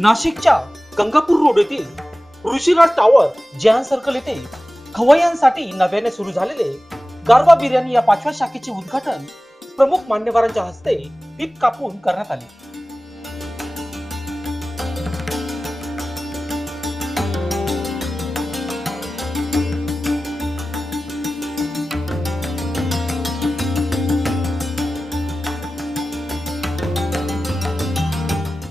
नाशिकच्या गंगापूर रोड येथील Rushiraj tower जयान circle येथे खवय्यांसाठी नव्याने सुरू झालेले गारवा बिर्याणी या पाचव्या शाखेचे उद्घाटन प्रमुख मान्यवरांच्या हस्ते ईद कापून करण्यात आले.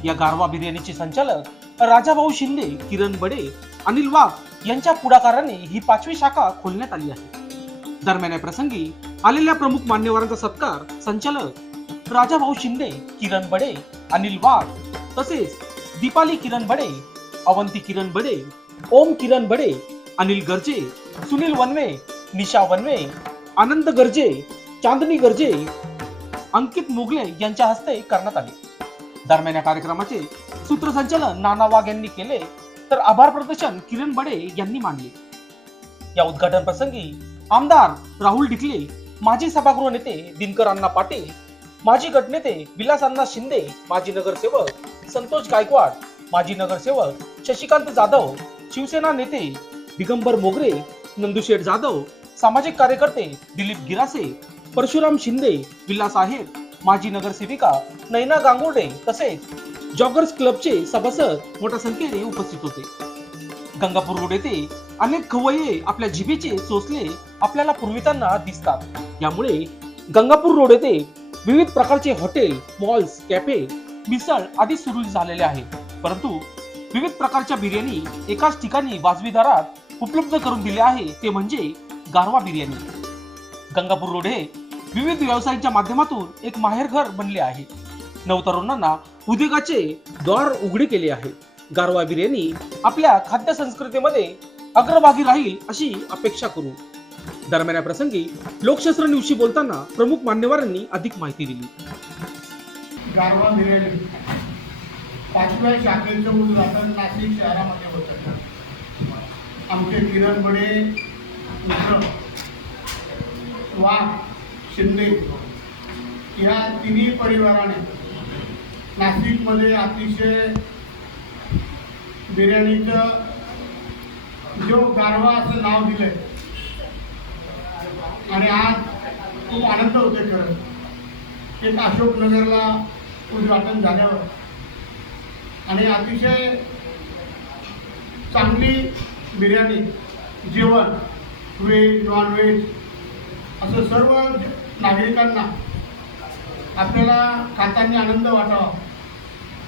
या गारवा बिर्याणीचे संचालक राजाभाऊ शिंदे किरण बडे अनिल वाघ यांच्या पुढाकाराने ही पाचवी शाखा खोलण्यात आली आहे. दरम्यान या प्रसंगी आलेल्या प्रमुख मान्यवरांचा सत्कार संचालक राजाभाऊ शिंदे किरण बडे अनिल वाघ तसेच दीपाली किरण बडे अवंती किरण बडे ओम किरण बडे अनिल गर्जे सुनील वनवे निशा वनवे आनंद गर्जे चांदनी गर्जे अंकित मुगले यांच्या हस्ते करण्यात आले. दरम्यान या कार्यक्रमाचे सूत्रसंचालन नाना वाघ यांनी केले तर आभार प्रदर्शन किरण बडे यांनी मानले या उद्घाटन प्रसंगी आमदार राहुल ढिकले माजी सभागृह नेते दिनकर अण्णा पाटील माजी गटनेते विलास अण्णा शिंदे माजी नगरसेवक संतोष गायकवाड माजी नगरसेवक शशिकांत जाधव शिवसेना नेते दिगंबर मोगरे नंदुशेठ जाधव सामाजिक कार्यकर्ते दिलीप गिरासे परशुराम शिंदे विलास आहेर माजी नगरसेविका नैना गांगुर्डे तसेच जॉगर्स क्लबचे सभासद मोठ्या संख्येने उपस्थित होते. गंगापूर रोड येथे अनेक खवय्ये आपल्या जिभेचे सोसले आपल्याला पुरविताना दिसतात. यामुळे गंगापूर रोड येथे विविध प्रकारचे हॉटेल मॉल्स कॅफे मिसळ आदी सुरू झालेले आहेत परंतु विविध प्रकारच्या बिर्याणी एकाच ठिकाणी वाजवी दरात उपलब्ध करून दिले आहे ते म्हणजे गारवा बिर्याणी. गंगापूर रोड हे विविध व्यवसायांच्या माध्यमातून एक माहेरघर बनले आहे. नवतरुणांना उद्योगाचे द्वार उघडे केले आहे. गारवा बिर्याणी आपल्या खाद्य संस्कृतीमध्ये अग्रभागी राहील अशी अपेक्षा करू. दरम्यान या प्रसंगी लोकशास्त्र न्यूजशी बोलताना प्रमुख मान्यवरांनी अधिक माहिती दिली. गारवा बिर्याणी. पाचव्या शाखेचं उद्घाटन नाशिक शहरामध्ये होतं आमचे किरण बडे वाघ शिंदे. या तिन्ही परिवाराने नाशिकमध्ये अतिशय बिर्याणीचं जो गारवा असं नाव दिलंय. आणि आज खूप आनंद होते खरं. एक अशोकनगरला उद्घाटन झाल्यावर. आणि अतिशय चांगली बिर्याणी जेवण व्हेज नॉनव्हेज असं सर्व नागरिकांना आपल्याला खाताना आनंद वाटावा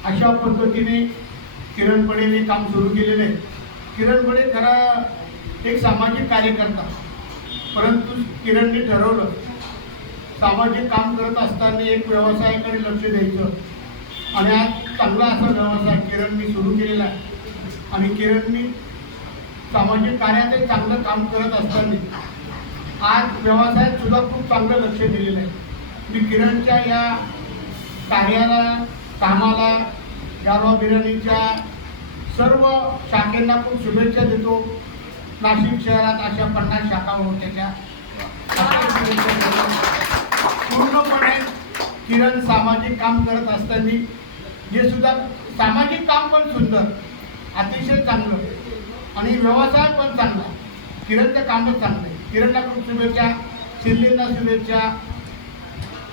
अशा पद्धतीने किरण काम सुरू केलेलं आहे किरण बडे खरा एक सामाजिक कार्यकर्ता परंतु किरणने ठरवलं सामाजिक काम करत असताना एक व्यवसायाकडे लक्ष द्यायचं. आणि आज चांगला असा व्यवसाय किरणनी सुरू केलेला आहे. आणि किरणनी सामाजिक कार्यात एक चांगलं काम करत असताना आज व्यवसायात सुद्धा खूप चांगलं लक्ष दिलेलं आहे. मी किरणच्या या कार्याला कामाला गारवा बिर्याणीच्या सर्व शाखेंना खूप शुभेच्छा देतो. नाशिक शहरात अशा पन्नास शाखा त्याच्या पूर्णपणे किरण सामाजिक काम करत असताना जे सुद्धा सामाजिक काम पण सुंदर अतिशय चांगलं. आणि व्यवसाय पण चांगला. किरणचं कामच चांगलं आहे. किरणला खूप शुभेच्छा शिंदेना शुभेच्छा.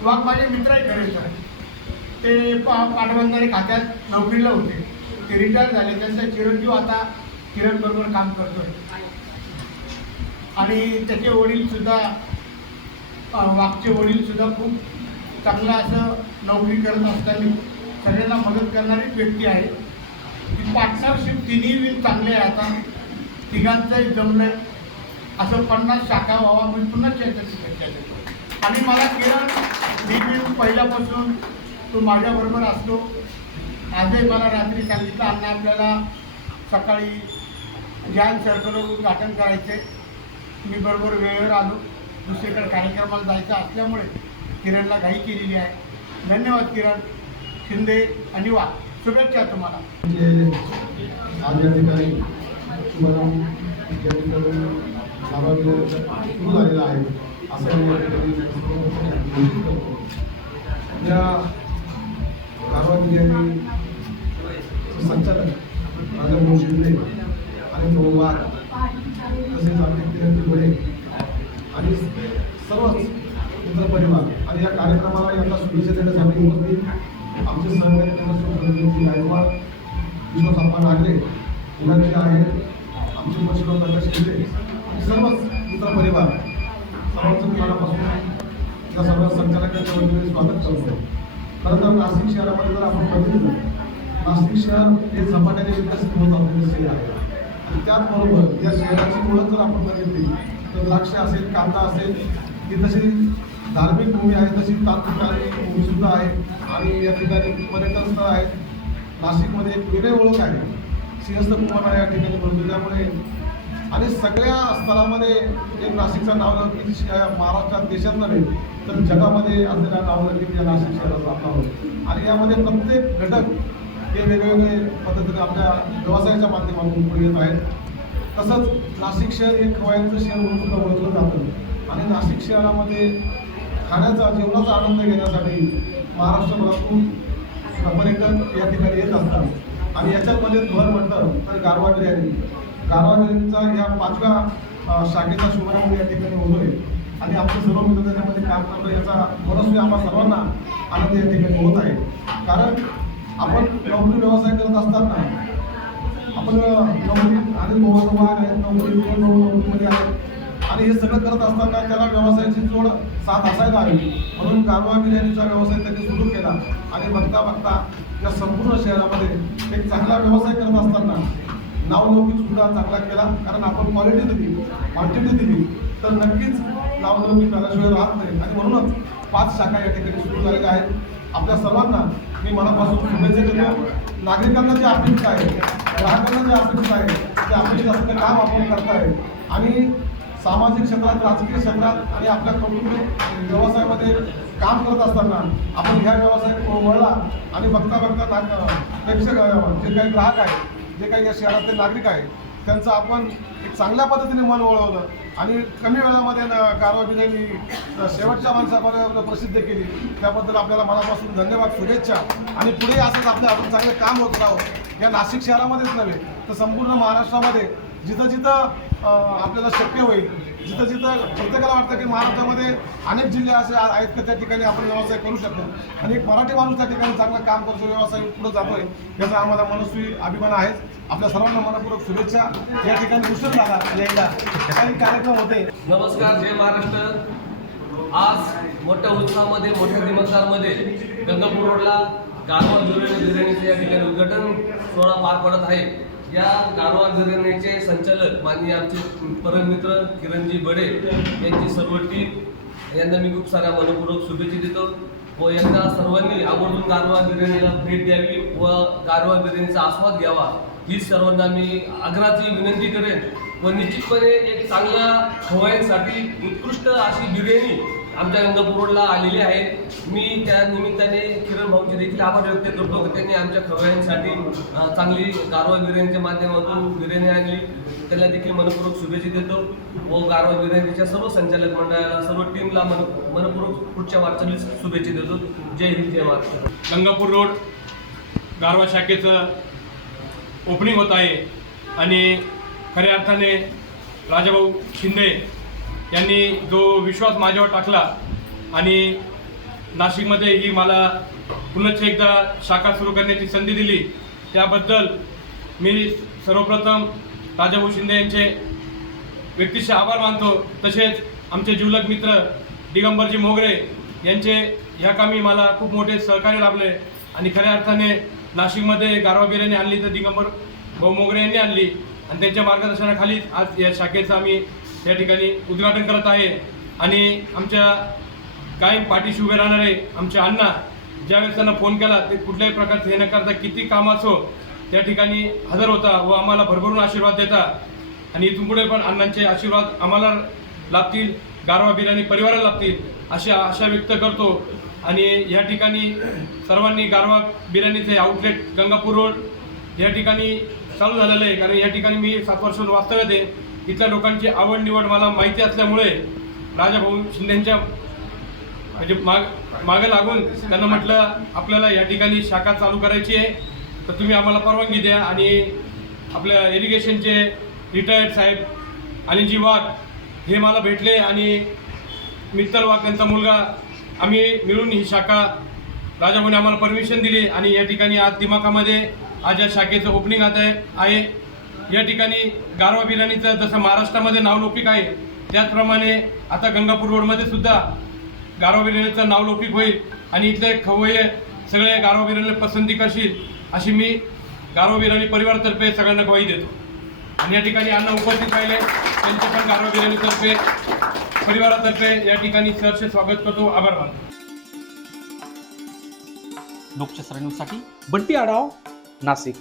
वाघ माझे मित्रही खरे सर. ते पा पाटबंधारे खात्यात नोकरीला होते. ते रिटायर झाले. त्यांचा चिरंजीव आता किरण बरोबर काम करतोय. आणि त्याचे वडीलसुद्धा वाघचे वडीलसुद्धा खूप चांगलं असं नोकरी करत असताना सगळ्यांना मदत करणारी व्यक्ती आहे. ती पार्टनरशिप तिन्ही विन चांगले आहे आता. तिघांचंही जमलंय. असं पन्नास शाखा व्हावा म्हणून पुन्हा चर्चा आणि मला किरण नेहमी पहिल्यापासून तो माझ्याबरोबर असतो. आजही मला रात्री सांगितलं अण्णा आपल्याला सकाळी ज्ञान सर्कलवर उद्घाटन करायचे मी बरोबर वेळेवर आलो. दुसरीकडे कार्यक्रमाला जायचं असल्यामुळे किरणला घाई केलेली आहे. धन्यवाद किरण. शिंदे आणि वा शुभेच्छा तुम्हाला. आज या सुरू झालेला आहे असं या गारवा भाऊ शिंदे आणि भाऊ तसेच आपले किरण आणि सर्वच मित्र परिवार आणि या कार्यक्रमाला यांना शुभेच्छा देण्यासाठी उपस्थित आमचे सहकारी त्यांना गायकवाड विश्वास अप्पा नागरे मुलांचे आहे आमचे परशुराम दादा शिंदे सर्वच मित्र परिवार सर्वांचं मनापासून या सर्व संचालकांच्या वतीने स्वागत करतो. खरं तर नाशिक शहरामध्ये जर आपण बघितलं नाशिक शहर हे झपाट्याने विकसित होत असलेले शहर आहे. आणि त्याचबरोबर या शहराची ओळख जर आपण बघितली तर द्राक्ष असेल कांदा असेल ही तशी धार्मिक भूमी आहे तशी तात्पुरती भूमीसुद्धा आहे. आणि या ठिकाणी पर्यटन स्थळ आहेत. नाशिकमध्ये एक वेगळी ओळख आहे. सिंहस्थ कुमार या ठिकाणी म्हणतो त्यामुळे आणि सगळ्या स्तरामध्ये एक नाशिकचं नावलौकिक श- महाराष्ट्रात देशात नव्हे तर जगामध्ये असलेल्या नावलौकिक या नाशिक शहराचा नाव आणि यामध्ये प्रत्येक घटक हे वेगवेगळे पद्धतीने आपल्या व्यवसायाच्या माध्यमातून पुढे येत आहेत. तसंच नाशिक शहर हे खवयांचं शहर म्हणून सुद्धा ओळखलं जातं. आणि नाशिक शहरामध्ये खाण्याचा जेवणाचा आनंद घेण्यासाठी महाराष्ट्रभरातून पर्यटक या ठिकाणी येत असतात. आणि याच्यामध्ये भर म्हटलं तर गारवा बिर्याणी गारवा या पाचव्या शाखेचा शुभारंभ या ठिकाणी होतोय. आणि आमचे सर्व मित्र त्याच्यामध्ये काम करतो याचा मनस्वी आम्हा सर्वांना आनंद या ठिकाणी होत आहे. कारण आपण नोकरी व्यवसाय करत असताना आपण नोकरी आणि मोहन वाहन आहे नोकरी नोकरीमध्ये आहेत. आणि हे सगळं करत असताना त्याला व्यवसायाची जोड साथ असायला हवी. म्हणून कारवा बिर्याणीचा व्यवसाय त्यांनी सुरू केला. आणि बघता बघता या संपूर्ण शहरामध्ये एक चांगला व्यवसाय करत असताना नावलौकिक सुद्धा चांगला केला कारण आपण क्वालिटी दिली क्वांटिटी दिली तर नक्कीच नावलौकिक करायशिवाय राहत नाही. आणि म्हणूनच पाच शाखा या ठिकाणी सुरू झालेल्या आहेत. आपल्या सर्वांना मी मनापासून शुभेच्छा देतो. नागरिकांना जे अपेक्षा आहे ग्राहकांना जे अपेक्षा आहे त्या अपेक्षित असलेलं काम आपण करताय. आणि सामाजिक क्षेत्रात राजकीय क्षेत्रात आणि आपल्या कौटुंबिक व्यवसायामध्ये काम करत असताना आपण ह्या व्यवसायात वळला आणि बघता बघता प्रेक्षक जे काही ग्राहक आहेत जे काही या शहरातले नागरिक आहेत त्यांचं आपण एक चांगल्या पद्धतीने मन वळवलं आणि कमी वेळामध्ये न- शेवटच्या माणसापर्यंत प्रसिद्ध केली. त्याबद्दल आपल्याला मनापासून धन्यवाद शुभेच्छा. आणि पुढे असंच आपलं आपण चांगलं काम होत राहो. या नाशिक शहरामध्येच नव्हे तर संपूर्ण महाराष्ट्रामध्ये जिथं जिथं आपल्याला शक्य होईल जिथं जिथं प्रत्येकाला वाटतं की महाराष्ट्रामध्ये अनेक जिल्हे असे आहेत का त्या ठिकाणी आपण व्यवसाय करू शकतो. आणि एक मराठी माणूस त्या ठिकाणी चांगलं काम करतो व्यवसाय पुढे जातोय याचा आम्हाला मनस्वी अभिमान आहेच. आपल्या सर्वांना मनपूर्वक शुभेच्छा. या ठिकाणी उशीर झाला यायला. काही कार्यक्रम होते. नमस्कार जय महाराष्ट्र. आज मोठ्या उत्साहामध्ये मोठ्या दिमागदारमध्ये गंगापूर रोडला गारवा बिर्याणी बिर्याणीचे या ठिकाणी उद्घाटन सोहळा पार पडत आहे. या गारवा बिर्याणीचे संचालक माननीय आमचे परममित्र किरणजी बडे यांची सर्व टीम यांना मी खूप साऱ्या मनपूर्वक शुभेच्छा देतो व यांना सर्वांनी आवर्जून गारवा बिर्याणीला भेट द्यावी व गारवा बिर्याणीचा आस्वाद घ्यावा ही सर्वांना मी आग्रहाची विनंती करेन व निश्चितपणे एक चांगल्या खवयांसाठी उत्कृष्ट अशी बिर्याणी आमच्या गंगापूर रोडला आलेली आहे मी त्या निमित्ताने किरण भाऊंचे देखील आभार व्यक्त करतो त्यांनी आमच्या खवयांसाठी चांगली गारवा बिर्याणीच्या माध्यमातून बिर्याणी आणली. त्याला देखील मनपूर्वक शुभेच्छा देतो व गारवा बिर्याणीच्या सर्व संचालक मंडळाला सर्व टीमला मन मनपूर्वक पुढच्या वाटचालीस शुभेच्छा देतो. जय हिंद जय महाराष्ट्र. गंगापूर रोड गारवा शाखेचं ओपनिंग होत आहे. आणि खऱ्या अर्थाने राजाभाऊ शिंदे यांनी जो विश्वास माझ्यावर टाकला आणि नाशिकमध्ये ही मला पुनश्च एकदा शाखा सुरू करण्याची संधी दिली त्याबद्दल मी सर्वप्रथम राजाभाऊ शिंदे यांचे व्यक्तिशः आभार मानतो. तसेच आमचे जीवलक मित्र दिगंबरजी मोगरे यांचे ह्या कामी मला खूप मोठे सहकार्य लाभले आणि खऱ्या अर्थाने नाशिकमध्ये गारवा बिर्याणी आणली तर दिगंबर भाऊ मोगरे यांनी आणली आणि त्यांच्या मार्गदर्शनाखाली आज या शाखेचा आम्ही या ठिकाणी उद्घाटन करत आहे. आणि आमच्या कायम पाठीशी उभे राहणारे आमच्या अण्णा ज्यावेळेस त्यांना फोन केला ते कुठल्याही प्रकारचं हे न करता किती काम असो त्या ठिकाणी हजर होता व आम्हाला भरभरून आशीर्वाद देता. आणि इथून पुढे पण अण्णांचे आशीर्वाद आम्हाला लाभतील गारवा बिर्याणी परिवाराला लाभतील अशा आशा व्यक्त करतो. आणि या ठिकाणी सर्वांनी गारवा बिर्याणीचे आउटलेट गंगापूर रोड या ठिकाणी चालू झालेलं आहे. कारण या ठिकाणी मी सात वर्ष वास्तव्यात आहे. इथल्या लोकांची आवड निवड मला माहिती असल्यामुळे राजाभाऊ शिंदेच्या म्हणजे माग मागे लागून त्यांना म्हटलं आपल्याला या ठिकाणी शाखा चालू करायची आहे तर तुम्ही आम्हाला परवानगी द्या आणि आपल्या इरिगेशनचे रिटायर्ड साहेब अनिलजी वाघ हे मला भेटले आणि मित्तल वाघ त्यांचा मुलगा आम्ही मिळून ही शाखा राजाभाऊने आम्हाला परमिशन दिली आणि या ठिकाणी आज दिमाखामध्ये आज या शाखेचं ओपनिंग आता आहे आहे. या ठिकाणी गारवा बिर्याणीचं जसं महाराष्ट्रामध्ये नावलौकिक आहे त्याचप्रमाणे आता गंगापूर रोडमध्ये सुद्धा गारवा बिर्याणीचं नावलौकिक होईल आणि इथले खवय्ये सगळे गारवा बिर्याणीला पसंती करशील अशी मी गारवा बिर्याणी परिवारातर्फे सगळ्यांना ग्वाही देतो. आणि या ठिकाणी अन्न उपस्थित राहिले त्यांचे पण गारवा बिर्याणीतर्फे परिवारातर्फे या ठिकाणी सरचे स्वागत करतो आभार मानतो. लोकच्या न्यूजसाठी बंटी आढाव नाशिक.